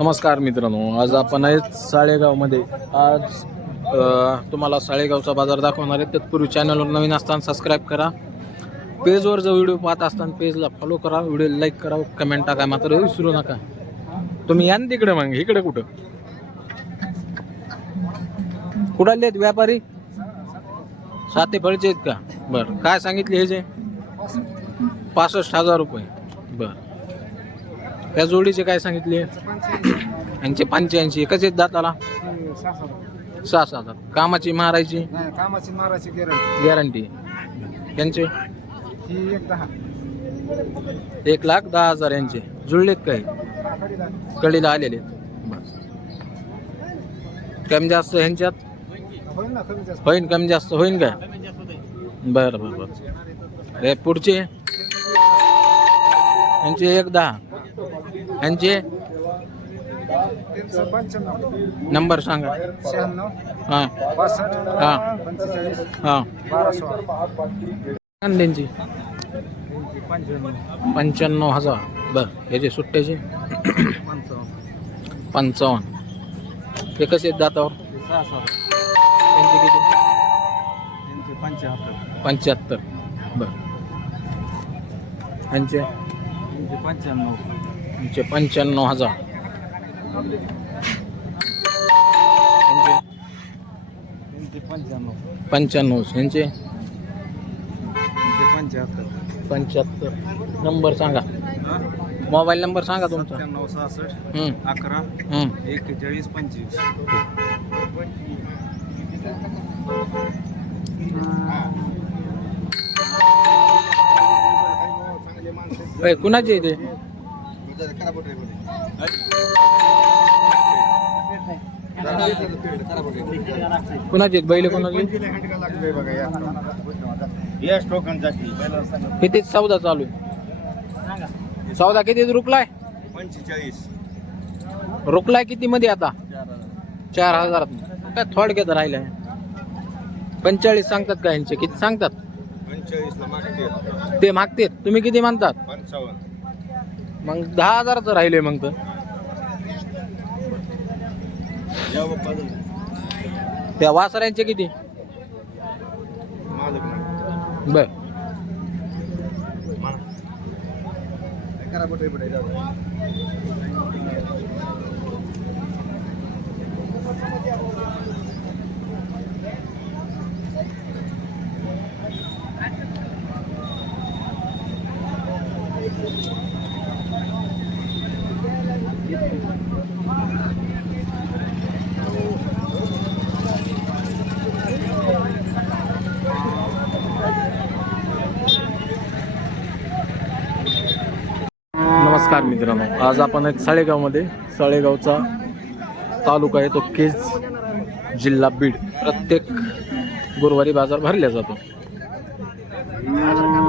नमस्कार मित्रांनो, आज आपण आहेत साळेगावमध्ये. आज तुम्हाला साळेगावचा बाजार दाखवणार आहे. तत्पूर्वी चॅनलवर नवीन असताना सबस्क्राईब करा. पेजवर जो व्हिडिओ पाहत असताना पेजला फॉलो करा, व्हिडिओ लाईक करा, कमेंट टाका, मात्र विसरू नका. तुम्ही या ना तिकडे, मग इकडे कुठं कुठाले आहेत व्यापारी? साते फळचे आहेत का? बरं, काय सांगितले ह्याचे? 65,000 रुपये. बरं, त्या जोडीचे काय सांगितले? यांचे 85. कसे आहेत दाताला? 6-7. कामाची मारायची गॅरंटी. यांचे 1,10,000 यांचे. जुळलेत काय? कडीला आलेले. कमी जास्त ह्यांच्यात होईन? कमी जास्त होईन काय? बरं बरं बरं. अरे पुढचे यांचे 1,10. यांचे नंबर सांगा. 96 हां 62 हां 45 हां. 12 त्यांची 55 95,000. बरं, याचे सुट्ट्याचे 55. ते कसे आहेत दातावर? 6 त्यांचे किती? 75 बरं. यांचे 95 यांचे 95,000. यांचे 95. यांचे 75. नंबर सांगा, मोबाईल नंबर सांगा तुमचा. 96 11 41 25. कुणाचे ते? कुणाचे बैल? कोणाचे? किती सौदा चालू आहे? सौदा किती रुकलाय? 45. रुकलाय किती मध्ये आता? 4,000. काय थोडक्यात राहिलाय. 45 सांगतात का यांचे? किती सांगतात? 45 ला मागते. ते मागते. तुम्ही किती म्हणतात? 55. मग 10,000च राहिले. मग तर त्या वासऱ्यांचे किती? बर, नमस्कार मित्रांनो, आज आपण एक साळेगावमध्ये. साळेगावचा तालुका आहे तो केज, जिल्हा बीड. प्रत्येक गुरुवारी बाजार भरला जातो.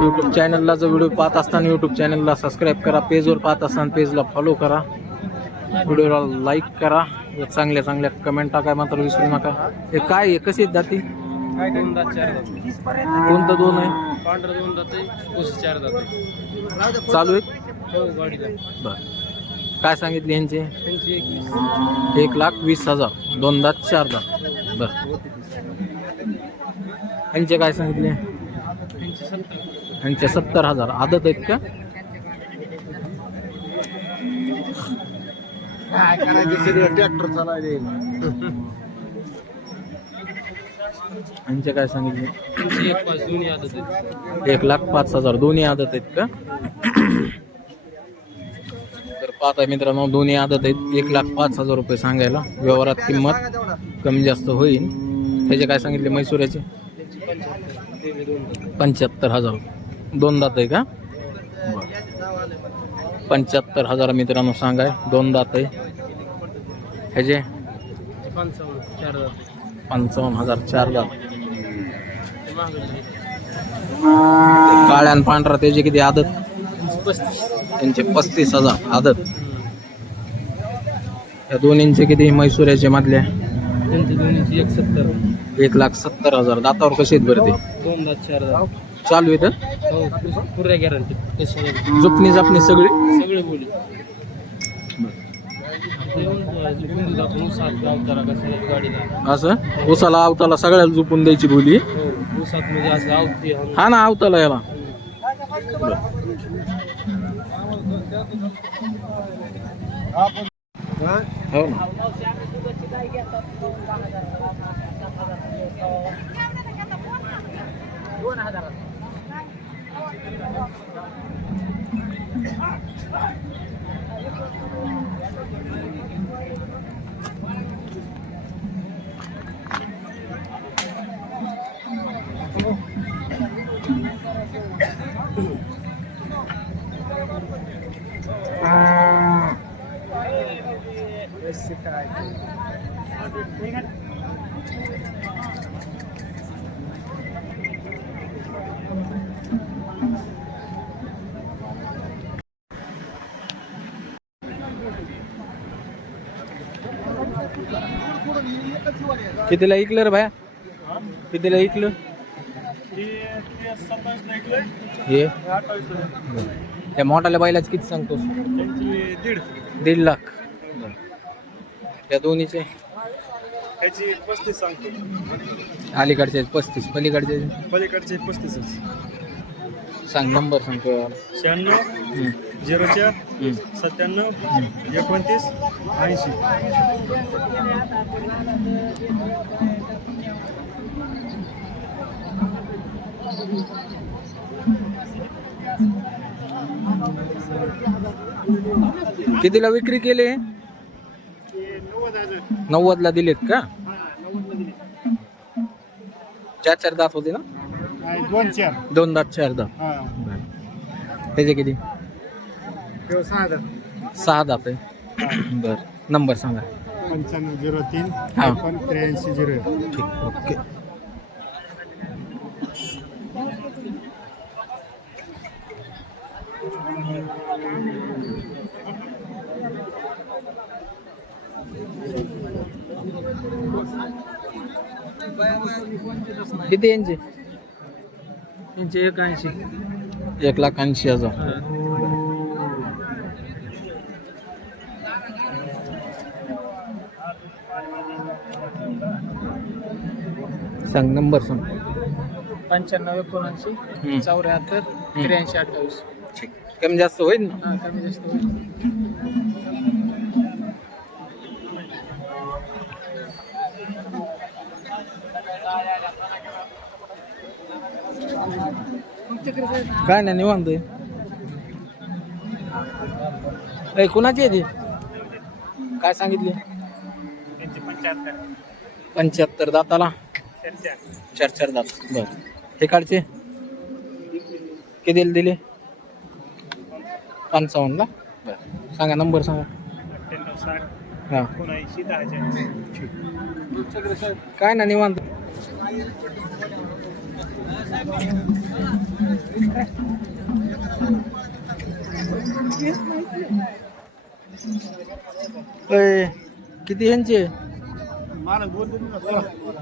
यूट्यूब चॅनलला जो व्हिडिओ पाहत असताना यूट्यूब चॅनलला सबस्क्राईब करा. पेजवर पाहत असताना पेजला फॉलो करा, व्हिडिओला लाईक करा, चांगल्या चांगल्या कमेंट टाका, मात्र विसरू नका. हे काय आहे? कशी आहेत जाती? दोन दात 4 दात. कोणतं दोन आहे? पांढरा 2 दात आहे, कोशी 4 दात आहे. चालू आहेत? हो, गाडीला. बरं, काय सांगितले यांचे? त्यांची 1,20,000. 2 दात 4 दात. बरं, यांचे काय सांगितले? यांचे 70,000. आदत आहेत का? काय करायचं, सगळं ट्रॅक्टर चालायले. यांचे काय सांगितले? 1,05,000 दोन्ही आदत आहेत. 1,05,000. दोन्ही आदत आहेत का? तर पाहता मित्रांनो, दोन्ही आदत आहेत. 1,05,000 रुपये सांगायला. व्यवहारात किंमत कमी जास्त होईल. त्याचे काय सांगितले? म्हैसूराचे 75,000. 2 दात आहे का? 75,000 मित्रांनो सांगाय. 2 दात आहे. ह्याचे 55,000. 4 दात. काळ्या आणि पांढरा त्याचे किती आदत? 35. त्यांचे 35,000 आदत. या दोन्हींचे किती म्हैसूराचे मधल्या? त्यांची दोन्हीची 1,70. 1,70,000. दातावर कसे आहेत बरं ते? 2 दात 4 दात. चालू आहे. हो, पुऱ्या गॅरंटी. जुपणी जापणी सगळी सगळे बोली. झुकून दिला आपण सात गावताला कसं गाडीला. असं उसाला आवताला सगळ्याला झुपून द्यायची बोली. हो ऊसात म्हणजे असं आवती हा ना आवताला याला. हो ना. कितीला ऐकलं रे भाया? कितीला ऐकलं हे? त्या मोठाल्या बैलाच किती सांगतोस? 1.5 लाख. त्या दोन्हीचे ह्याची 35 सांगतो. अलीकडचे 35, पलीकडचे पलीकडचे 35च. सांग नंबर सांगतो. 96 04 97 29 80. कितीला विक्री केली? 90ला दिलेत का? 4 दात होते ना? 2-4. 2 दात 4 दात. त्याचे किती? 6 दात आहे. बर नंबर सांगा. 9503 हा. 8301. ठीक ओके. किती यांचे? त्यांचे 81. 1,80,000. सांग नंबर सांग. 95 79 74 83 28. ठीक कमी जास्त होईल ना? हा कमी जास्त होईल. काय नाही निवांत आहे. ए कुणाची आहे ती? काय सांगितली? 75 दाताला 4 दात. बर हे काढचे किती दिले? 55 ला. बर सांगा नंबर सांगा. 98 हा 79 काय ना निवांत. किती ह्यांचे?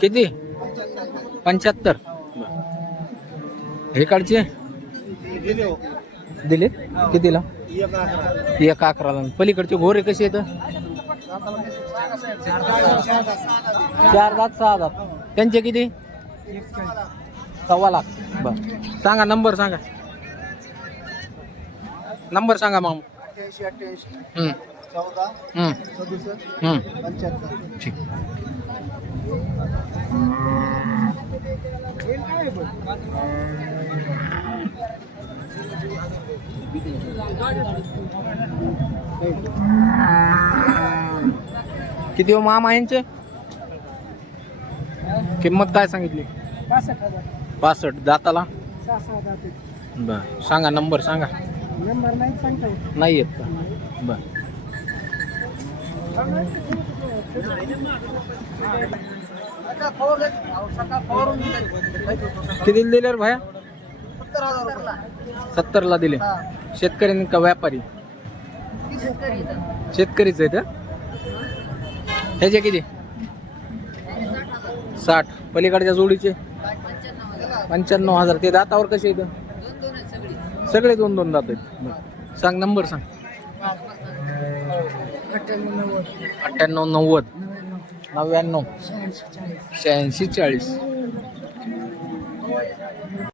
किती? 75. हे काढचे दिले कितीला? 1,11ला. पलीकडचे घोरे कसे आहेत? 4 दात 6 दात. त्यांचे किती? 1.25 लाख. बर सांगा नंबर सांगा. नंबर सांगा मग. 88 14 67 75. ठीक. किती हो मामा यांचे? किंमत काय सांगितली? 65 दाताला. बर सांगा नंबर सांगा. नंबर नाही सांगता येत. नाही येत का? बर किती दिले रे भाया? 70 ला दिले. शेतकरी का व्यापारी? शेतकरीच आहेत. ह्याचे किती? 60. पलीकडच्या जोडीचे 95,000. ते दातावर कसे येतं? सगळे 2-2 दात आहेत. सांग नंबर सांग. 98 90 99 86 40.